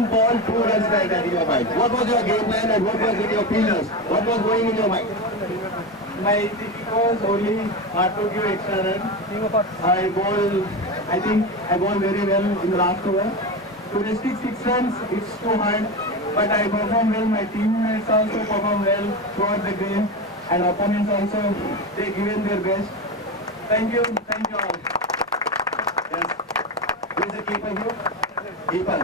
one ball, 2 runs like that in your mind. What was your game plan and what was in your feelers? What was going in your mind? My thinking was only to give extra run. I think I bowled very well in the last over. To restrict 6 runs, it's too hard. But I performed well. My teammates also performed well throughout the game. And opponents also, they given their best. Thank you all. Yes. Who is the keeper here? Keeper.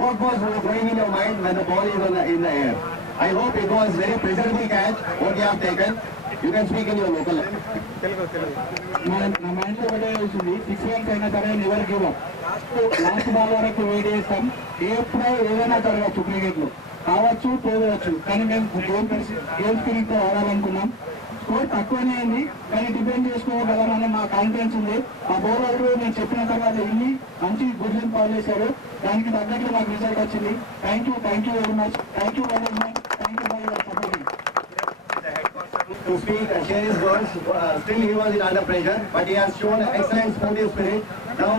What was going in your mind when the ball is in the air? I hope it was very pleasurable catch. What you have taken. You can speak in your local language. నా మైండ్లో ఒకటే వచ్చింది 6 runs అయినా సరే never give up. Last ball వరకు wait చేస్తాం. ఎప్పుడో ఏదైనా జరగచ్చు క్రికెట్లో, కావచ్చు పోవచ్చు, కానీ మేము గేమ్ స్పిరిట్తో ఆడాలనుకున్నాం. స్కోర్ తక్కువనే అయింది కానీ డిపెండ్ చేసుకోగలమని మా కాన్ఫిడెన్స్ ఉంది. ఆ బౌలర్ నేను చెప్పిన తర్వాత వెళ్ళి మంచి గుడ్ లెంత్ బాల్ చేశారు. దానికి తగ్గట్లు మాకు రిజల్ట్ వచ్చింది. Thank you very much. Thank you management. Thank you for your supporting. To speak and share his words. Still he was in under pressure, but he has shown excellent sportive spirit. Now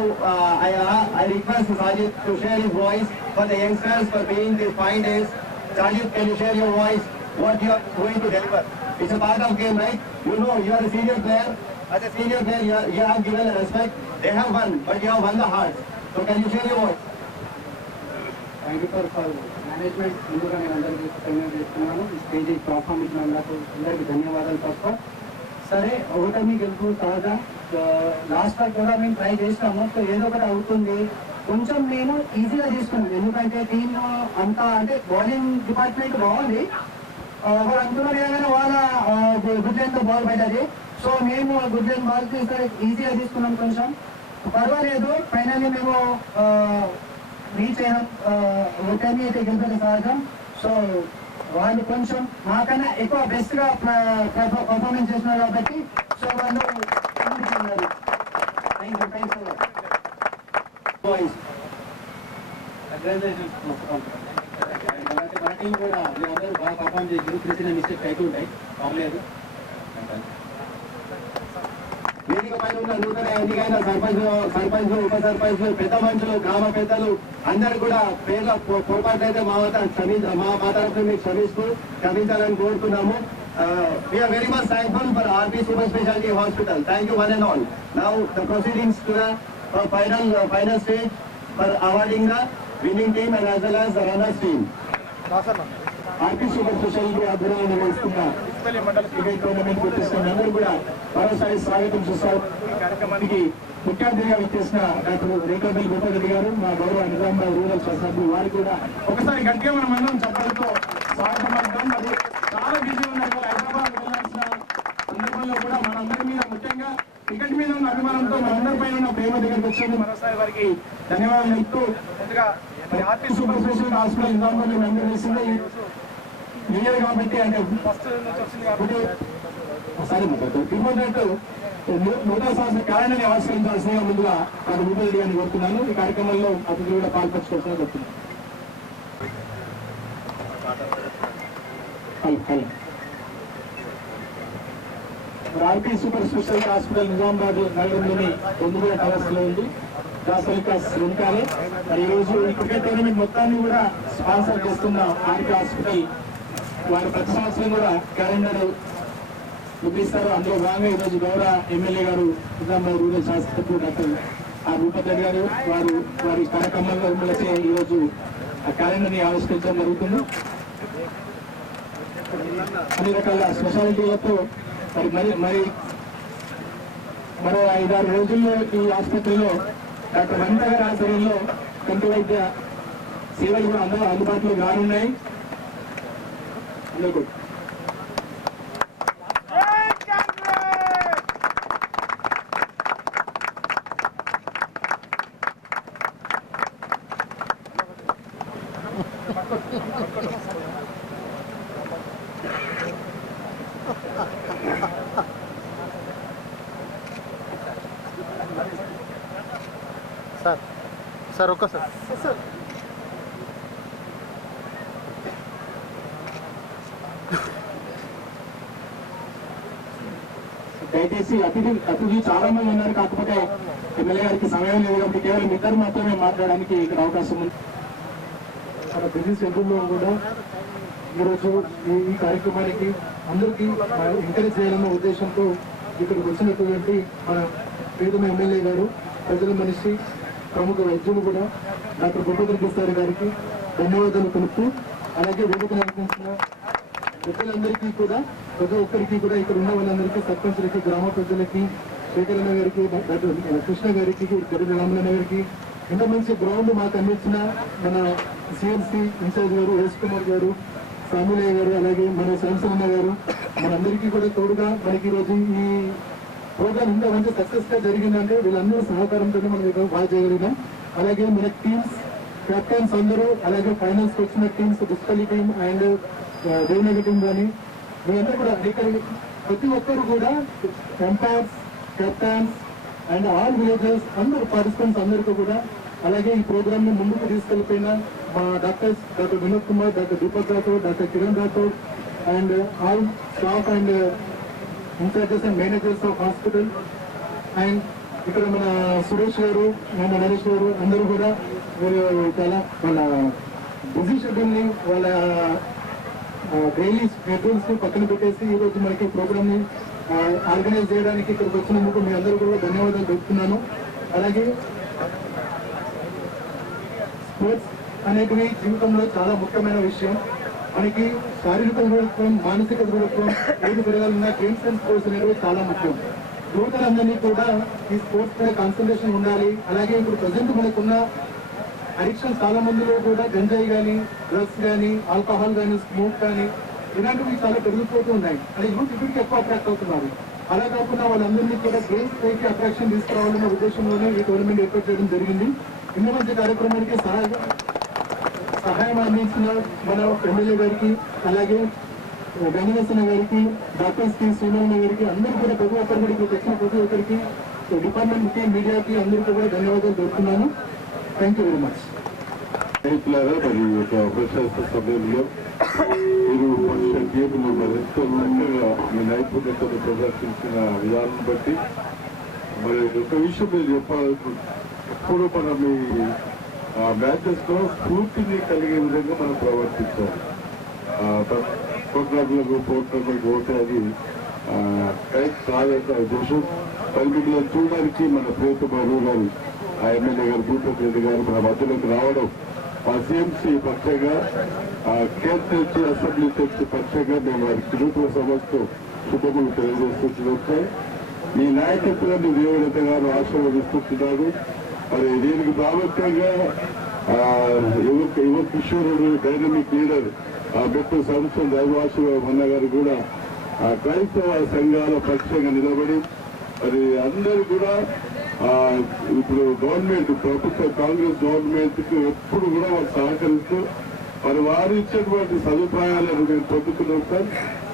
I request Sajid to share his voice for the youngsters for being these 5 days. Sajid, can you share your voice? What you are going to deliver? It's a part of game, right? You know, you are a senior player. As a senior player, you have given a respect. They have won, but you have won the heart. So can you share your voice? Thank you for management. ముందుగా నేను అందరికీ ధన్యవాదాలు చేస్తున్నాను. ఈ stage platform ఇచ్చిన అందరికీ ధన్యవాదాలు. తప్ప సరే ఒకటని గెలుపు సహజం. లాస్ట్ వరకు కూడా మేము ట్రై చేసినాము. సో ఏదో ఒకటి అవుతుంది. కొంచెం మేము ఈజీగా తీసుకున్నాం ఎందుకంటే టీమ్ అంతా అంటే బౌలింగ్ డిపార్ట్మెంట్ బాగుంది. వాళ్ళు అనుకున్న విధంగానే వాళ్ళ గుడ్ లెంత్ బాల్ పడ్డది. సో మేము గుడ్ లెంత్ బాల్ ఈజీగా తీసుకున్నాం. కొంచెం పర్వాలేదు. ఫైనల్లీ మేము రీచ్ అయినాం. ఒకటి అయితే గెలిపేది సహజం. సో వాళ్ళు కొంచెం మాకన్నా ఎక్కువ బెస్ట్ గా పర్ఫార్మెన్స్ చేస్తున్నారు కాబట్టి సో వాళ్ళు థ్యాంక్ యూ. మా టీం కూడా మీరందరూ బాగా పర్ఫార్మ్ చేశారు. చిన్న చిన్న మిస్టేక్స్ అయితే ఉంటాయి, బాగలేదు. వేదిక పైన ఉన్న నూతన ఎన్నికైన సర్పంచ్లు ఉప సర్పంచ్లు పెద్ద మనుషులు గ్రామ పెద్దలు అందరూ కూడా పేర్ల పొరపాటు అయితే మా తరఫున మీకు క్షమించాలని కోరుతున్నాము. We are very much thankful for RP Super Specialty Hospital. Thank you one and all. Now the proceedings to the final stage for awarding the winning team and as well as the runners team. RP super speciality ఆధ్వర్యంలో నిర్వహిస్తున్న cricket tournament గుర్తిస్తున్న అందరూ కూడా మరోసారి స్వాగతం చూస్తారు. కార్యక్రమానికి ముఖ్య అతిథిగా విచ్చేసిన డాక్టర్ రేఖాబెల్లి గోపాలరెడ్డి గారు, మా గౌరవ నిజామాబాద్ రూరల్ శాసనసభ్యులు వారు కూడా ఒకసారి గట్టిగా మనం అందరం చెప్పడంతో స్వాగతం అంటాం. మరి చాలా బిజీ ఉన్నారు. హైదరాబాద్ వెళ్ళాల్సిన సందర్భంలో కూడా మనందరి మీద ముఖ్యంగా క్రికెట్ మీద ఉన్న అభిమానంతో మనందరిపైన ఉన్న ప్రేమ దగ్గరికి వచ్చింది. మరోసారి వారికి ధన్యవాదాలు చెప్తూ ముందుగా RP super speciality hospital Nizamabad అందరూ తెలిసిందే క్లియర్ కాబట్టి అంటే ఫస్ట్ వచ్చింది కాబట్టి ఒకసారి ఇవ్వనట్టు నూతన సంవత్సరం క్యాలెండర్ని ఆవిష్కరించాల్సిన ముందుగా నాకు ముఖ్య అని కోరుతున్నాను. ఈ కార్యక్రమంలో అతిథులు కూడా పాల్పంచుకోవాల్సిన కోరుతున్నాను. RP super speciality hospital Nizamabad నగరంలోని పొందుగూడ టవర్స్ లో ఉంది. దాసలికాస్ వెనుకాలే మరి ఈరోజు ఈ క్రికెట్ టోర్నమెంట్ మొత్తాన్ని కూడా స్పాన్సర్ చేస్తున్న ఆర్పీ హాస్పిటల్ వారు ప్రతి సంవత్సరం కూడా క్యాలెండర్ చూపిస్తారు. అందులో భాగంగా ఈరోజు గౌరవ ఎమ్మెల్యే గారు నిజామాబాద్ రూరల్ శాసనసభ్యులు డాక్టర్ భూపతి రెడ్డి గారు వారి కార్యక్రమంలో ఉమ్మలచే ఈరోజు ఆ క్యాలెండర్ ని ఆవిష్కరించడం జరుగుతుంది. అన్ని రకాల స్పెషాలిటీలతో మరి మరో 5-6 రోజుల్లో ఈ ఆసుపత్రిలో డాక్టర్ వనిత గారి ఆధ్వర్యంలో కంటి వైద్య సేవలు కూడా అందరూ అందుబాటులో రానున్నాయి. సార్ ఒక్కసారి దయచేసి అతిథి చాలా మంది ఉన్నారు. కాకపోతే ఎమ్మెల్యే గారికి సమయం లేదు కాబట్టి కేవలం ఇద్దరు మాత్రమే మాట్లాడడానికి ఇక్కడ అవకాశం ఉంది. బిజీ షెడ్యూల్లో కూడా ఈరోజు ఈ కార్యక్రమానికి అందరికీ ఎంకరేజ్ చేయాలన్న ఉద్దేశంతో ఇక్కడికి వచ్చినటువంటి మన ప్రియతమ ఎమ్మెల్యే గారు, ప్రజల మనిషి, ప్రముఖ వైద్యులు కూడా డాక్టర్ గోపీధర్ సార్ గారికి ధన్యవాదాలు తెలుపుతూ, అలాగే వేదిక నడిపించిన ప్రజలందరికీ కూడా, ప్రతి ఒక్కరికి కూడా, ఇక్కడ ఉన్న వాళ్ళందరికీ, సర్పంచులకి, గ్రామ ప్రజలకి, శేఖరన్న గారికి, డాక్టర్ కృష్ణ గారికి, గడిపి రామలన్న గారికి, ఇంత మంచి గ్రౌండ్ మాకు అందించిన మన సిఎంసి ఇన్ఛార్జ్ గారు ఎస్ కుమార్ గారు, సాములయ్య గారు, అలాగే మన శాంసన్న గారు, మనందరికీ కూడా తోడుగా మనకి ఈరోజు ఈ ప్రోగ్రామ్ ఇంత మంచి సక్సెస్ గా జరిగిందంటే వీళ్ళందరూ సహకారంతో మనం ఇక్కడ బాగా చేయగలిగినాం. అలాగే మన టీమ్స్ కెప్టెన్స్ అందరూ, అలాగే ఫైనల్స్ వచ్చిన టీమ్స్, డిస్కలీ టీమ్ అండ్ దేవనగర్ టీం కానీ వీళ్ళందరూ కూడా ఇక్కడ ప్రతి ఒక్కరు కూడా umpires, captains and all villagers అందరూ పార్టిసిపెంట్స్ అందరికీ కూడా, అలాగే ఈ ప్రోగ్రామ్ ని ముందుకు తీసుకెళ్లిపోయిన మా doctors, doctor Vinod Kumar, doctor Deepak Rathod, doctor Kiran Rathod and all staff and incharges and managers of hospital, and ఇక్కడ మన సురేష్ గారు అండ్ నరేష్ గారు అందరూ కూడా మీరు చాలా వాళ్ళ బిజీ షెడ్యూల్ ని, వాళ్ళ డైలీ షెడ్యూల్స్ ని పక్కన పెట్టేసి ఈ రోజు మనకి ప్రోగ్రామ్ ని ఆర్గనైజ్ చేయడానికి ఇక్కడికి వచ్చినందుకు మీ అందరూ కూడా ధన్యవాదాలు చెప్తున్నాను. అలాగే స్పోర్ట్స్ అనేటివి జీవితంలో చాలా ముఖ్యమైన విషయం. మనకి శారీరక దృఢత్వం, మానసిక దృఢత్వం ఏది పెరగాలన్నా గేమ్స్ అండ్ స్పోర్ట్స్ అనేవి చాలా ముఖ్యం. యువతలందరినీ కూడా ఈ స్పోర్ట్స్ పైన కాన్సన్ట్రేషన్ ఉండాలి. అలాగే ఇప్పుడు ప్రజెంట్ మనకున్న అడిక్షన్ చాలా మందిలో కూడా గంజాయి కానీ, డ్రగ్స్ కానీ, ఆల్కహాల్ కానీ, స్మోక్ కానీ ఇలాంటివి చాలా పెరిగిపోతూ ఉన్నాయి. అది యూత్ ఇప్పటికి ఎక్కువ అట్రాక్ట్ అవుతున్నారు. అలా కాకుండా వాళ్ళందరినీ కూడా గేమ్స్ పైకి అట్రాక్షన్ తీసుకురావాలన్న ఉద్దేశంలోనే ఈ టోర్నమెంట్ ఏర్పాటు చేయడం జరిగింది. ఇంత మంచి కార్యక్రమానికి సహాయం అందించిన మన ఎమ్మెల్యే గారికి, అలాగే గంగనరసింహ గారికి, డాక్టర్స్ కి, శ్రీనారాయణ గారికి, అందరూ కూడా ప్రతి ఒక్కరికి తెచ్చిన ప్రతి ఒక్కరికి, డిపార్ట్మెంట్ కి, మీడియాకి అందరికీ కూడా ధన్యవాదాలు తెలుపుతున్నాను. Thank you very much. స్నేహితులారా, మరి ఒక ప్రశాంత సమయంలో మీరు ఫంక్షన్ గేమ్లు మరి ఎంతో చక్కగా మీ నైపుణ్యతను ప్రదర్శించిన విధానం బట్టి మరి ఒక విషయం మీరు చెప్పాలనుకుంటున్నాను. ఎప్పుడు మనం ఈ మ్యాచెస్ లో స్ఫూర్తిని కలిగే విధంగా మనం ప్రవర్తించాలి. ప్రోగ్రాంలకు పోతే అది కరెక్ట్ కాదన్న ఉద్దేశం. మరి మిమ్మల్ని చూడడానికి మన ప్రియతమ గారు, ఆ ఎమ్మెల్యే గారు, భూపతి రెడ్డి గారు మన మధ్యలోకి రావడం, మా సిఎంసీ పక్షంగా, కేంద్ర అసెంబ్లీ తెచ్చి పక్షంగా మేము వారికి నూతన సంవత్సరం శుభములు తెలియజేస్తున్నాం. మీ నాయకత్వాన్ని దేవుడతగాను ఆశీర్వదిస్తున్నాను. మరి దీనికి ప్రాముఖ్యంగా యువ కిషోరుడు, డైనమిక్ లీడర్ బెట్టు సంస్థ దైవాశివ మన్న గారు కూడా క్రైస్తవ సంఘాల పక్షంగా నిలబడి మరి అందరూ కూడా ఇప్పుడు గవర్నమెంట్, ప్రభుత్వ కాంగ్రెస్ గవర్నమెంట్ కు ఎప్పుడు కూడా వారు సహకరిస్తూ మరి వారు ఇచ్చేటువంటి సదుపాయాలను మేము పొందుతున్నాం సార్.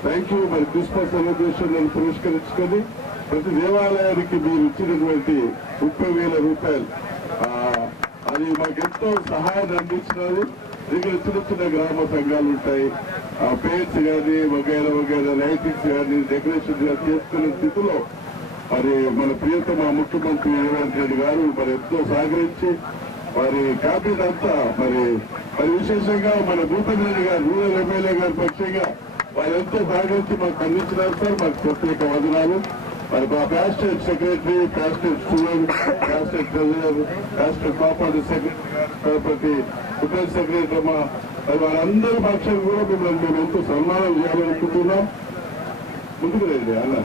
Thank you. మరి క్రిస్మస్ సెలబ్రేషన్ పురస్కరించుకొని ప్రతి దేవాలయానికి మీరు ఇచ్చినటువంటి 30,000 రూపాయలు అది మాకెంతో సహాయాన్ని అందించినది. ఇక్కడ చిన్న చిన్న గ్రామ సంఘాలు ఉంటాయి, పేర్స్ కానీ వగైరా వగైరా లైటింగ్స్ కానీ డెకరేషన్ కానీ చేసుకునే స్థితిలో మరి మన ప్రియతమ ముఖ్యమంత్రి రేవంత్ రెడ్డి గారు మరి ఎంతో సహకరించి వారి క్యాబినెట్ అంతా మరి విశేషంగా మన భూపతి రెడ్డి గారు, రూరల్ ఎమ్మెల్యే గారి పక్షంగా వారు ఎంతో సహకరించి మాకు అందించినారు సార్. మాకు ప్రత్యేక వదనాలు. మరి మా ప్యాస్టేట్ సెక్రటరీ, ప్యాస్టేట్ స్టూడెంట్, ప్యాస్టేట్ ట్రెజరర్, ప్యాస్టేట్ కాపాడు సెక్రటరీ, ఉపేర్ సెక్రటరీ మరి వారందరి పక్షం కూడా మిమ్మల్ని మేము ఎంతో సన్మానం చేయాలనుకుంటున్నాం. ముందుకు రండి అన్న.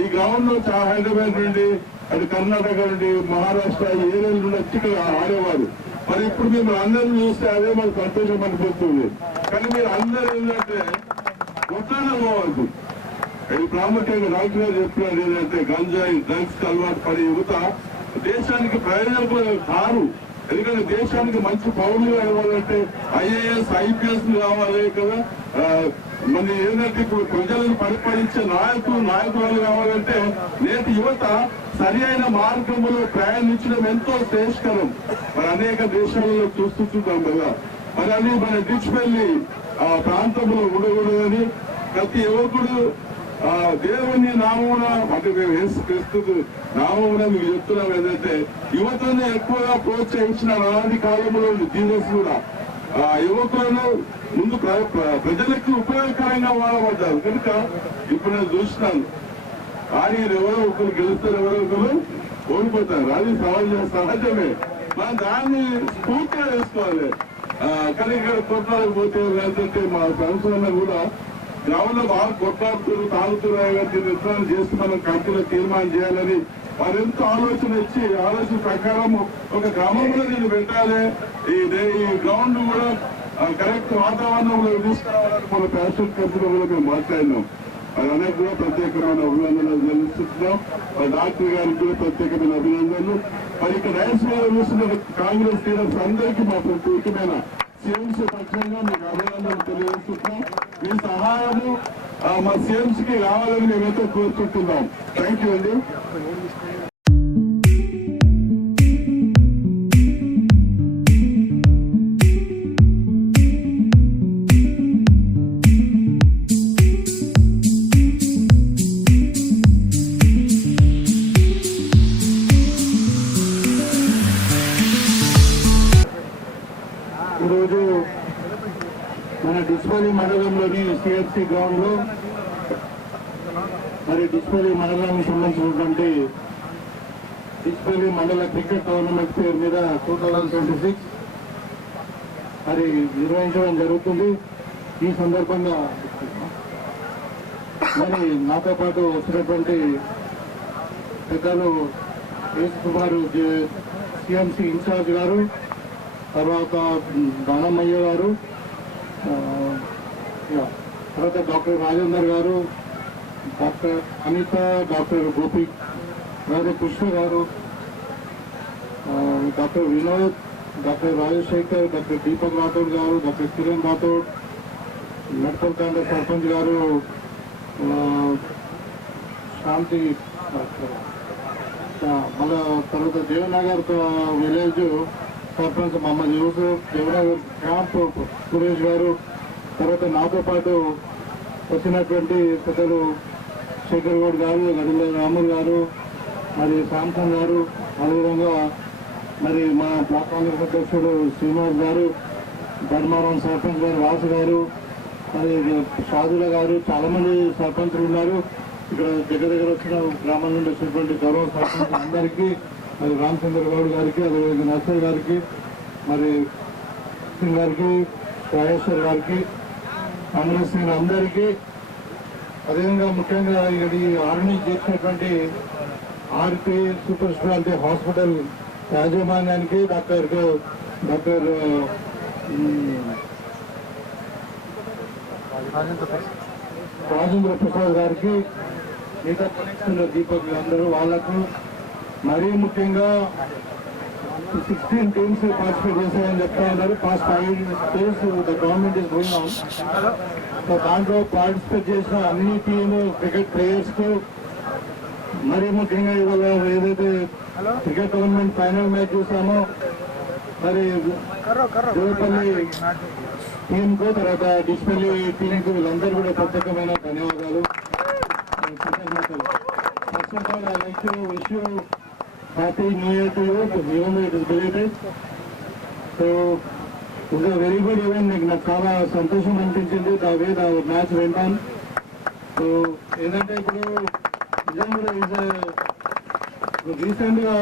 ఈ గ్రౌండ్ లో హైదరాబాద్ నుండి, అటు కర్ణాటక నుండి, మహారాష్ట్ర ఏరియాల నుండి వచ్చి ఇక్కడ ఆడేవారు. మరి ఇప్పుడు మేము అందరూ చూస్తే అదే మాకు సంతోషం అనిపిస్తుంది. కానీ మీరు అందరూ ఏంటంటే ఒట్టాన పోవద్దు. ఇది ప్రాముఖ్యంగా డాక్టర్ గారు చెప్పినారు ఏంటంటే గంజాయి, డ్రగ్స్ అలవాటు పడే యువత దేశానికి ప్రయోజనకులు కారు. ఎందుకంటే దేశానికి మంచి పౌరులుగా ఇవ్వాలంటే ఐఏఎస్, ఐపీఎస్ కావాలి కదా. మన ఏంటంటే ఇప్పుడు ప్రజలను పరిపాలించే నాయకులు కావాలంటే నేటి యువత సరి అయిన మార్గంలో ప్రయాణించడం ఎంతో శ్రేష్కరం. మరి అనేక దేశాలలో చూస్తుంటాం కదా. మరి అది మన డిచ్పల్లి ప్రాంతంలో ఉండకూడదని ప్రతి యువకుడు దేవుని నామమున, అంటే మేము యేసుక్రీస్తు నామమున మీకు చెప్తున్నాం ఏంటంటే యువతని ఎక్కువగా ప్రోత్సహించిన నాటి కాలంలో జీసస్ కూడా యువకులను ముందు ప్రజలకు ఉపయోగకరంగా వాడబడ్డారు కనుక ఇప్పుడు నేను చూస్తున్నాను ఎవరో ఒకరు గెలుస్తారు, ఎవరో ఒకరు ఓడిపోతారు. అది సహజమే. మనం దాన్ని స్ఫూర్తిగా వేసుకోవాలి. కానీ ఇక్కడ కొట్లాడకు పోతే లేదంటే మా సంస్థలన్నా కూడా గ్రామంలో బాగా కొట్లాడుతున్నారు, తాగుతున్నారు, నిర్ధారణ చేసి మనం కమిటీలో తీర్మానం చేయాలని వారు ఎంతో ఆలోచన ఇచ్చి ఆలోచన ప్రకారం ఒక గ్రామంలో నేను పెట్టాలి, ఈ గ్రౌండ్ కూడా కరెక్ట్ వాతావరణంలో తీసుకురావాలని మన ప్యాషన్ కంపెనీ కూడా మేము మాట్లాడినాం. అది అనేది కూడా ప్రత్యేకమైన అభినందనలు చెల్లిస్తున్నాం. డాక్టర్ గారికి కూడా ప్రత్యేకమైన అభినందనలు. మరి ఇక్కడ రైస్ మీద చూస్తున్న కాంగ్రెస్ లీడర్స్ అందరికీ మా ప్రత్యేకమైన సీఎంసీ పక్షంగా మీకు అభినందనలు తెలియజేస్తున్నాం. మీ సహాయము మా సీఎంసీ కి కావాలని మేమైతే కోరుకుంటున్నాం. థ్యాంక్ యూ అండి. ఈరోజు మన డిస్పల్లి మండలంలోని సిఎఫ్సి గ్రౌండ్ లో మరి డిస్పల్లి మండలానికి సంబంధించినటువంటి డిస్పల్లి మండల క్రికెట్ టోర్నమెంట్ పేరు మీద 2026 మరి నిర్వహించడం జరుగుతుంది. ఈ సందర్భంగా మరి నాతో పాటు వచ్చినటువంటి పెద్దలు ఎస్ కుమార్ సిఎంసి ఇన్ఛార్జ్ గారు, తర్వాత దానమయ్య గారు, తర్వాత డాక్టర్ రాజేందర్ గారు, డాక్టర్ అనిత, డాక్టర్ గోపి, రాధాకృష్ణ గారు, doctor Vinod, doctor Rajasekhar, doctor Deepak Rathod గారు, డాక్టర్ కిరణ్ రాథోడ్, మెడికల్ కాంగ్రెస్ సర్పంచ్ గారు, శాంతి, మళ్ళా తర్వాత దేవనగర్ విలేజ్ సర్పంచ్ మహమ్మద్ యూసుఫ్, దేవనగర్ క్యాంప్ సురేష్ గారు, తర్వాత నాతో పాటు వచ్చినటువంటి పెద్దలు శేఖర్ గౌడ్ గారు, గడిల రాములు గారు, మరి శాంసంగ్ గారు, అదేవిధంగా మరి మా బ్లాక్ కాంగ్రెస్ అధ్యక్షుడు శ్రీనివాస్ గారు, ధర్మారాం సర్పంచ్ గారు, వాసు గారు, మరి షాదుల గారు, చాలా మంది సర్పంచులు ఉన్నారు. ఇక్కడ దగ్గర వచ్చిన గ్రామం నుండి వచ్చినటువంటి గౌరవ సర్పంచ్ అందరికీ, మరి రామచంద్ర గౌడ్ గారికి, అదేవిధంగా నర్సర్ గారికి, మరి సింగ్ గారికి, రాజేశ్వర్ గారికి, కాంగ్రెస్ అందరికీ, అదేవిధంగా ముఖ్యంగా ఇక్కడ ఆర్మీ చేసినటువంటి ఆర్పి సూపర్ స్పెషాలిటీ హాస్పిటల్ యాజమాన్యానికి డాక్టర్ రాజేంద్ర ప్రసాద్ గారికి, మిగతా దీపక్ అందరూ వాళ్లకు, మరీ ముఖ్యంగా 16 టీమ్స్ పార్టిసిపేట్ చేశాయని చెప్తా ఉన్నారు. Past 5 days the government is going on. So దాంట్లో పార్టిసిపేట్ చేసిన అన్ని టీమ్ క్రికెట్ ప్లేయర్స్ కు, మరీ ముఖ్యంగా ఇవాళ ఏదైతే క్రికెట్ టోర్నమెంట్ ఫైనల్ మ్యాచ్ చూసామో, మరి దేవపల్లి టీమ్ కు, తర్వాత డిస్పల్లి టీమ్ కు, వీళ్ళందరూ కూడా ప్రత్యేకమైన ధన్యవాదాలు, కృతజ్ఞతలు. First of all I like to wish you happy new year to you, even it is బిలీటెడ్. So it's a very good event. నాకు చాలా సంతోషం అనిపించింది the way the match went on. So ఏంటంటే ఇప్పుడు నిజంగా రీసెంట్ గా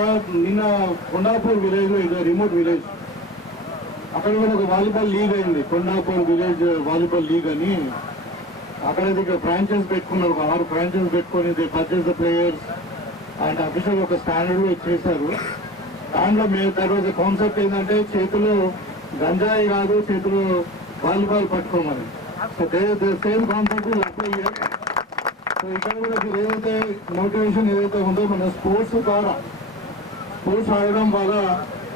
నిన్న కొండాపూర్ విలేజ్ లో, ఇది రిమోట్ విలేజ్, అక్కడ కూడా ఒక వాలీబాల్ లీగ్ అయింది, కొండాపూర్ విలేజ్ వాలీబాల్ లీగ్ అని. అక్కడ ఇక్కడ ఫ్రాంచైజ్ పెట్టుకున్నారు, ఒక 6 ఫ్రాంచైజ్ పెట్టుకొని purchase the players and official ఒక స్టాండర్డ్ ఇచ్చేసారు. దాంట్లో మేము తర్వాత కాన్సెప్ట్ ఏంటంటే చేతులు గంజాయి కాదు, చేతులు వాలీబాల్ పట్టుకోమని. సో సేమ్ కాన్సెప్ట్ అప్లై చేయాలి. సో ఇక్కడ కూడా ఏదైతే మోటివేషన్ ఏదైతే ఉందో మన స్పోర్ట్స్ ద్వారా, స్పోర్ట్స్ ఆడడం వల్ల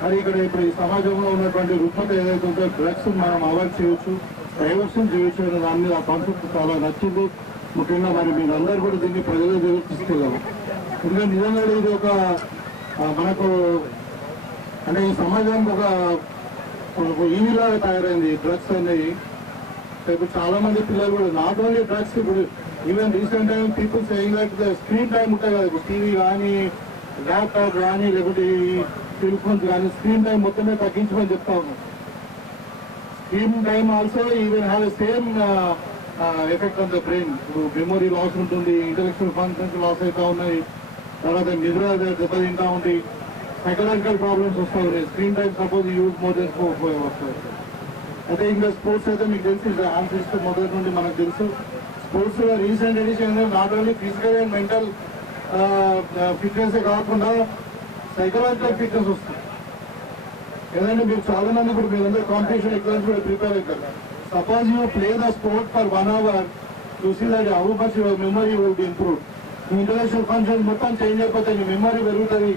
మరి ఇక్కడ ఇప్పుడు ఈ సమాజంలో ఉన్నటువంటి రుగ్మత ఏదైతే ఉందో డ్రగ్స్ మనం అవాయిడ్ చేయొచ్చు, డైవర్షన్ చేయొచ్చు అనే దాని మీద ఆ కాన్సెప్ట్ చాలా నచ్చింది. ముఖ్యంగా మరి మీరందరూ కూడా దీన్ని ప్రజలకు తీసుకెళ్ళాము. ఇంకా నిజంగా ఇది ఒక మనకు అంటే ఈ సమాజానికి ఒక ఈవిలాగా తయారైంది డ్రగ్స్ అనేవి. ఇప్పుడు చాలా మంది పిల్లలు కూడా నాట్ ఓన్లీ డ్రగ్స్, ఇప్పుడు even recent time people saying that screen time ఉంటాయి కదా, ఇప్పుడు టీవీ కానీ ల్యాప్టాప్ కానీ లేకపోతే ఈ టెలిఫోన్స్ కానీ స్క్రీన్ టైం మొత్తమే తగ్గించమని చెప్తా ఉన్నాం. Screen time also even have a same effect on the brain. Memory loss ఉంటుంది, ఇంటెలెక్చువల్ ఫంక్షన్స్ లాస్ అవుతా ఉన్నాయి, తర్వాత నిద్ర దెబ్బతింటా ఉంది, సైకలాజికల్ ప్రాబ్లమ్స్ వస్తూ ఉన్నాయి. Screen time suppose use more than 4 hours. అయితే ఇంకా స్పోర్ట్స్ అయితే మీకు తెలుసు, ఆన్సిస్ట్ మొదటి నుండి మనకు తెలుసు. Sports recent edition not only physical and mental fitness కాకుండా సైకలాజికల్ ఫిట్నెస్ వస్తుంది. ఏదంటే మీరు చాలా మంది ఇప్పుడు మీరందరూ కాంపిటీషన్ ఎగ్జామ్స్ కూడా ప్రిపేర్ అవుతారు. Suppose you play the sport for 1 hour, you see that how much your memory will be improve. మీ ఇంటలెక్చువల్ ఫంక్షన్స్ మొత్తం చేంజ్ అయిపోతాయి, మీ మెమరీ పెరుగుతుంది,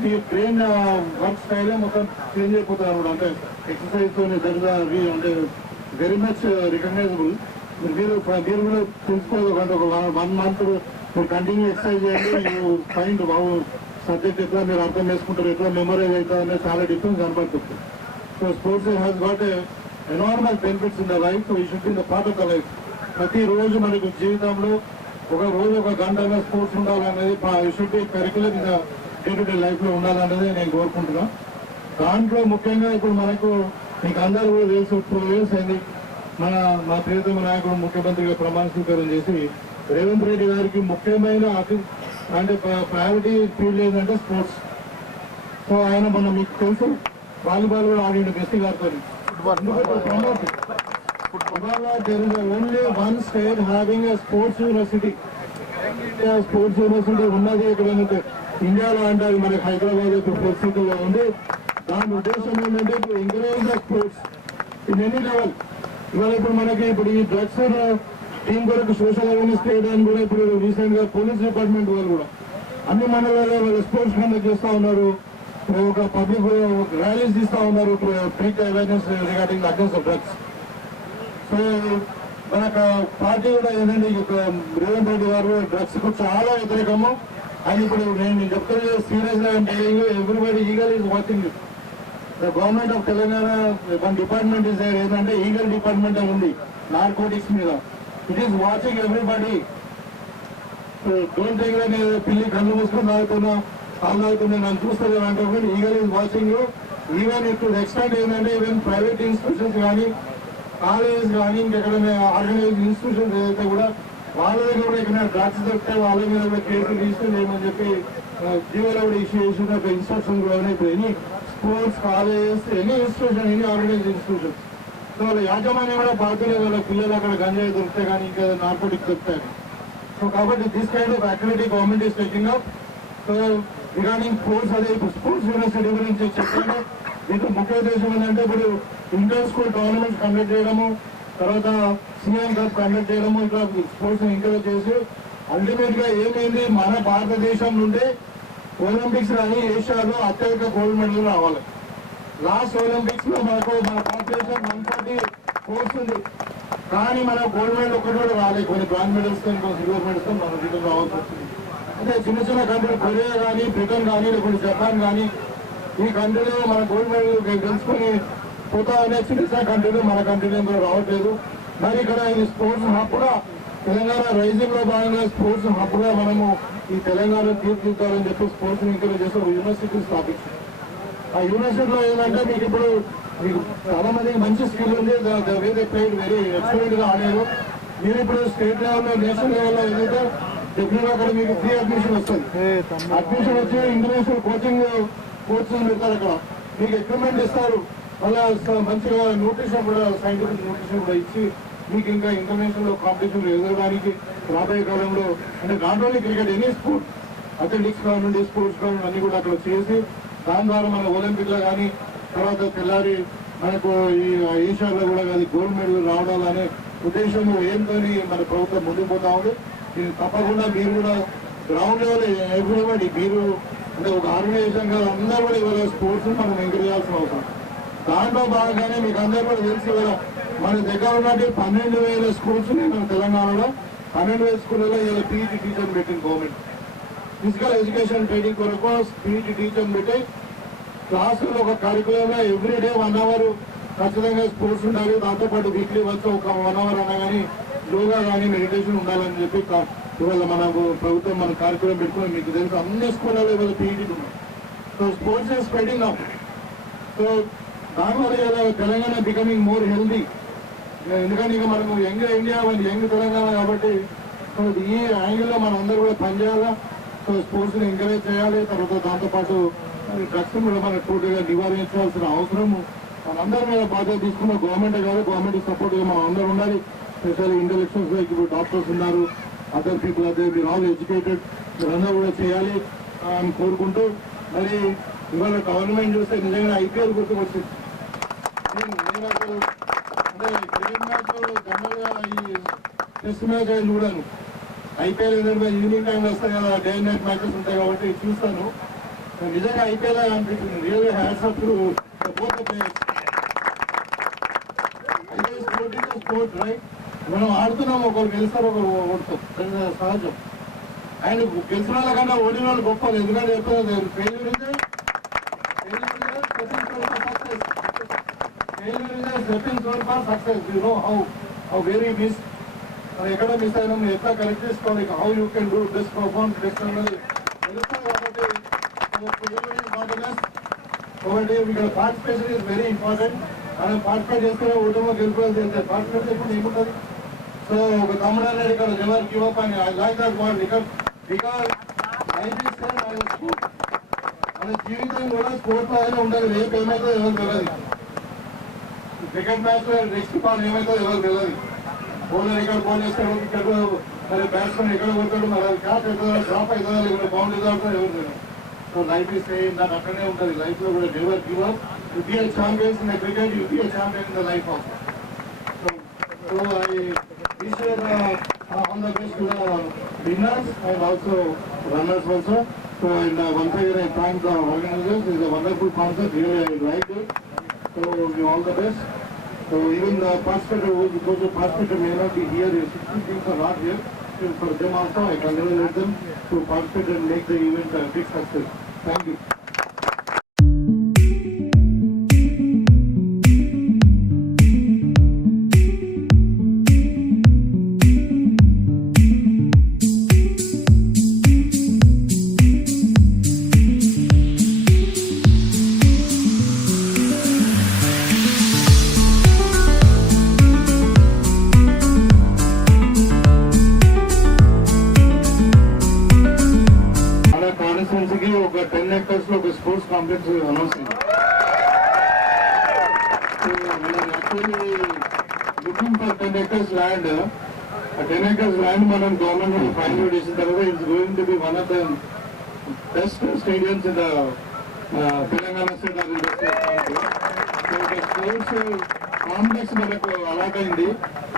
మీ బ్రెయిన్ వర్క్ స్టైలే మొత్తం చేంజ్ అయిపోతుంది అనమాట. అంటే ఎక్సర్సైజ్ తో అంటే వెరీ మచ్ రికగ్నైజబుల్. మీరు కూడా తెలుసుకోవాలి. ఒక 1 month మీరు కంటిన్యూ ఎక్సర్సైజ్ చేయండి, యూ ఫైండ్ హౌ సబ్జెక్ట్ ఎట్లా మీరు అర్థం చేసుకుంటారు, ఎట్లా మెమరైజ్ అవుతుంది అనేది చాలా డిఫరెన్స్ కనపడుతుంది. So sports has got enormous benefits in the life. So ఈ should be the part of the life. ప్రతిరోజు మనకు జీవితంలో ఒక రోజు 1 గంట స్పోర్ట్స్ ఉండాలనేది ఈ should B curricular in day to day life లో ఉండాలనేది నేను కోరుకుంటున్నా. దాంట్లో ముఖ్యంగా ఇప్పుడు మనకు మీకు అందరూ కూడా తెలుసు, 2 years అయింది మా ప్రియతమ నాయకుడు ముఖ్యమంత్రిగా ప్రమాణ స్వీకారం చేసి రేవంత్ రెడ్డి గారికి ముఖ్యమైన అంటే ప్రయారిటీ ఫీల్డ్ ఏంటంటే స్పోర్ట్స్. సో ఆయన మొన్న మీకు తెలుసు వాలీబాల్ కూడా ఆడిండు బెస్టీ గారితో. Only 1 state having a sports university. India sports university ఉన్నది ఎక్కడైనా ఇండియాలో అంటే అది మనకి హైదరాబాద్ ఫోర్త్ సిటీలో ఉంది. దాని ఉద్దేశం ఏంటంటే ఇప్పుడు encourage the sports in any level. ఇవాళ ఇప్పుడు మనకి ఇప్పుడు ఈ డ్రగ్స్ టీం కొరకు సోషల్ అవేర్నెస్ చేయడానికి కూడా ఇప్పుడు రీసెంట్ గా పోలీస్ డిపార్ట్మెంట్ వాళ్ళు కూడా అన్ని మండలాల్లో వాళ్ళు స్పోర్ట్స్ కండక్ట్ చేస్తా ఉన్నారు. ఒక పబ్లిక్ ర్యాలీస్ తీస్తా ఉన్నారు to make awareness regarding against drugs. So మన పార్టీ కూడా ఏంటంటే రేవంత్ రెడ్డి గారు డ్రగ్స్ కు చాలా వ్యతిరేకము. ఆయన ఇప్పుడు నేను చెప్తున్నా సీరియస్ గా అంటే everybody eagle is watching the government of Telangana. One department is ఏంటంటే ఈగల్ డిపార్ట్మెంట్ అని ఉంది నార్కోటిక్స్ మీద. It is watching everybody. Don't think నేను పిల్లి కళ్ళు మూసుకొని తాగుతున్నా కాళ్ళు తాగుతున్నా నన్ను చూస్తుంది అంటే eagle is watching. Even to extent ఏంటంటే ఈవెన్ ప్రైవేట్ ఇన్స్టిట్యూషన్స్ కానీ కాలేజెస్ కానీ ఇంకెక్కడైనా ఆర్గనైజ్ ఇన్స్టిట్యూషన్స్ ఏదైతే కూడా వాళ్ళ దగ్గర కూడా ఎక్కడ డ్రగ్స్ దొరికితే వాళ్ళ మీద కూడా కేసులు రిజిస్టర్ చేయమని చెప్పి జీవోలో కూడా ఇష్యూ చేసిన ఇన్స్ట్రక్షన్స్ కూడా ఇప్పుడు any schools colleges any institution any organise institution. So వాళ్ళ యాజమాన్యం కూడా బాధ్యత వాళ్ళ పిల్లలు అక్కడ గంజాయి దొరికితే కానీ ఇంకా నార్కోటిక్స్ దొరుకుతాయి. సో కాబట్టి this kind of activity government is taking up. So regarding sports అదే ఇప్పుడు స్పోర్ట్స్ యూనివర్సిటీ గురించి చెప్పండి. దీంట్లో ముఖ్య ఉద్దేశం ఏంటంటే ఇప్పుడు ఇంటర్ స్కూల్ టోర్నమెంట్స్ కండక్ట్ చేయడము, తర్వాత సీఎం కప్ కండక్ట్ చేయడము, ఇట్లా స్పోర్ట్స్ ఎంకరేజ్ చేసి అల్టిమేట్ గా ఏమైంది మన భారతదేశం నుండి ఒలింపిక్స్ కానీ ఏషియాలో అత్యధిక గోల్డ్ మెడల్ రావాలి. లాస్ట్ ఒలింపిక్స్ లో మనకు మన భారతదేశం 140 స్పోర్ట్స్ ఉంది, కానీ మన గోల్డ్ మెడల్ ఒక్కటి కూడా రాలేదు. కొన్ని బ్రాంజ్ మెడల్స్ తో కొన్ని సిల్వర్ మెడల్స్ తో మన రిటర్న్ రావాల్సి వచ్చింది. అంటే చిన్న చిన్న కంట్రీలు కొరియా కానీ బ్రిటన్ కానీ లేకుంటే జపాన్ కానీ ఈ కంట్రీలో మన గోల్డ్ మెడల్ గెలుచుకొని పోతా అనే చిన్న చిన్న కంట్రీలు మన కంట్రీలో రావట్లేదు. మరి ఇక్కడ ఈ స్పోర్ట్స్ హబ్ గా తెలంగాణ రైజింగ్ లో భాగంగా స్పోర్ట్స్ హబ్ గా మనము ఈ తెలంగాణ తీర్చిదిద్దాలని చెప్పి స్పోర్ట్స్ ఎంకరేజ్ చేస్తే ఒక యూనివర్సిటీ స్థాపించారు. ఆ యూనివర్సిటీలో ఏంటంటే మీకు ఇప్పుడు మీకు చాలా మందికి మంచి స్కిల్ ఉంది, వేరే ప్లేడ్ వెరీ ఎక్సలెంట్ గా ఆడారు. మీరు ఇప్పుడు స్టేట్ లెవెల్లో నేషనల్ లెవెల్లో ఏదైతే డెఫినెట్ గా అక్కడ మీకు ఫ్రీ అడ్మిషన్ వస్తుంది. అడ్మిషన్ వచ్చి ఇంటర్నేషనల్ కోచింగ్ కోర్సెస్ పెడతారు. అక్కడ మీకు ఎక్విప్మెంట్ ఇస్తారు, మళ్ళీ మంచిగా న్యూట్రిషన్ కూడా సైంటిఫిక్ న్యూట్రిషన్ కూడా ఇచ్చి మీకు ఇంకా ఇంటర్నేషనల్ కాంపిటీషన్ ఎదురడానికి రాబోయే కాలంలో అంటే not only cricket any sport athletics కానివ్వండి స్పోర్ట్స్ కానివ్వండి అన్ని కూడా అక్కడ చేసి దాని ద్వారా మన ఒలింపిక్ లో కానీ తర్వాత తెల్లారి మనకు ఈ ఏషియాలో కూడా కానీ గోల్డ్ మెడల్ రావడాలనే ఉద్దేశం ఏంతో మన ప్రభుత్వం ముందుకు పోతా ఉంది. ఇది తప్పకుండా మీరు కూడా గ్రౌండ్ లెవెల్ ఎవ్రీబడి మీరు అంటే ఒక ఆర్గనైజేషన్ గా అందరూ కూడా ఇవాళ స్పోర్ట్స్ మనం ఎంకరేజ్ చేయాల్సిన అవసరం. దాంట్లో భాగంగానే మీకు అందరూ కూడా తెలుసు కదా మన దగ్గర ఉన్నట్టు 12,000 స్కూల్స్ మన తెలంగాణలో 12,000 స్కూళ్ళలో ఇలా పీఈటీ టీచర్ పెట్టింది గవర్నమెంట్. ఫిజికల్ ఎడ్యుకేషన్ ట్రైనింగ్ కొరకు పీఈటీ టీచర్ పెట్టి క్లాసులో ఒక కరికులంలో ఎవ్రీడే 1 hour ఖచ్చితంగా స్పోర్ట్స్ ఉండాలి. దాంతోపాటు వీక్లీ వచ్చి ఒక 1 hour అన్నా కానీ యోగా కానీ మెడిటేషన్ ఉండాలని చెప్పి ఇవాళ మనకు ప్రభుత్వం మన కార్యక్రమం పెట్టుకుని మీకు తెలుసు అన్ని స్కూళ్ళలో ఇవాళ పీఈటీ ఉన్నాయి. So sports is spreading up. So దానివల్ల ఇలా తెలంగాణ బికమింగ్ మోర్ హెల్దీ. ఎందుకంటే ఇక మనకు యంగ్ ఇండియా యంగ్ తెలంగాణ కాబట్టి సో ఈ యాంగిల్లో మనం అందరూ కూడా పనిచేయాలా. సో స్పోర్ట్స్ని ఎంకరేజ్ చేయాలి. తర్వాత దాంతోపాటు డ్రగ్స్ కూడా మనం పూర్తిగా నివారించాల్సిన అవసరము మనందరి మీద బాధ్యత తీసుకున్న గవర్నమెంటే కాదు, గవర్నమెంట్ సపోర్ట్గా మనం అందరూ ఉండాలి. స్పెషల్లీ ఇంటెలెక్చువల్స్ లైక్ ఇప్పుడు డాక్టర్స్ ఉన్నారు, అదర్ పీపుల్ అదే మీరు ఆల్ ఎడ్యుకేటెడ్, మీరందరూ కూడా చేయాలి అని కోరుకుంటూ మరి ఇవాళ గవర్నమెంట్ చూస్తే నిజంగా ఐపీఎల్ గుర్తుకొచ్చింది. నేను అసలు అంటే క్రికెట్ మ్యాచ్ జనరల్గా ఈ టెస్ట్ మ్యాచ్ అని చూడాను. ఐపీఎల్ ఏంటంటే ఈవినింగ్ టైంలో వస్తాయి కదా, డే అండ్ నైట్ మ్యాచెస్ ఉంటాయి కాబట్టి చూస్తాను. నిజంగా ఐపీఎల్ అనిపించింది. Really hats off to both the players. Sport is sport right. మనం ఆడుతున్నాం, ఒకరు గెలుస్తారు ఒకరు ఓడతాం, సహజం. ఆయన గెలిచిన వాళ్ళకన్నా ఓడిన వాళ్ళు గొప్పలు. ఎందుకంటే చెప్తారు failure is stepping stone for success. You know how very miss ఎక్కడ మిస్ అయినా ఎట్లా కరెక్ట్ చేసుకోవాలి, how you can do best perform best అన్నది తెలుస్తుంది. కాబట్టి ఇక్కడ పార్టిసిపేషన్ ఈజ్ వెరీ ఇంపార్టెంట్. మనం పార్టిసిపేట్ చేస్తేనే ఓటమో గెలుపులో తెలిస్తే పార్టిసిపేట్ చేయకుండా ఏముంటుంది. సో ఒక తమ్ముడు అనేది ఇక్కడ నెవర్ గివ్ అప్ అని I like that word because life is sport. మన జీవితం కూడా స్పోర్ట్ లాగానే ఉండాలి. రేపు ఏమైతుందో ఎవరు తెలియదు. క్రికెట్ మ్యాచ్ లో నెక్స్ట్ బాల్ ఏమైతుందో ఎవరు తెలియదు. బౌలర్ ఎక్కడ బౌల్ చేస్తాడు, వికెట్ మరి బ్యాట్స్మెన్ ఎక్కడ కొడతాడు, మరి అది క్యాచ్ అవుతుందా డ్రాప్ అవుతుందా లేకపోతే బౌండరీ దాటుతుందా ఎవరు తెలియదు. సో లైఫ్ ఈజ్ సేమ్, దాని అక్కడనే ఉంటుంది. లైఫ్ లో కూడా never give up. You be a champions in the cricket, you be a champion in the life also. So I wish all the best to the winners and also runners also. So and once again I thank the organizers. It's a wonderful concert. Really I liked it. So you all the best. So even the participator because the participator may not be here. 60 teams are not here. So for them also I congratulate them to participate and make the event a big success. Thank you. ఒక 10 acres లో ఒక sports complex announce అయింది. Looking for 10 acres land. ఆ 10 acres land మనం government find out చేసిన తర్వాత it's going to be one of the best stadiums in the Telangana state. Sports complex మనకు allot అయింది.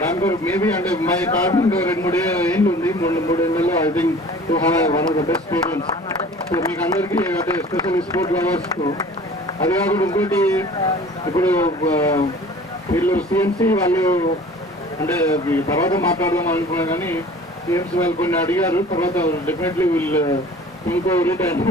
దాని కొరకు మేబీ అంటే మా కాకుండా 2-3 ఏళ్ళు ఉంది. 3 ఏళ్ళలో I think to have one of the best stadiums. So మీకు అందరికీ అంటే ఎస్పెషల్లీ స్పోర్ట్ లవర్స్. అది కాకుండా ఇంకోటి ఇప్పుడు వీళ్ళు సిఎంసి వాళ్ళు అంటే తర్వాత మాట్లాడదాం అనుకున్నా కానీ సిఎంసి వాళ్ళు కొన్ని అడిగారు. తర్వాత డెఫినెట్లీ వీళ్ళు ఇంకో రిటర్న్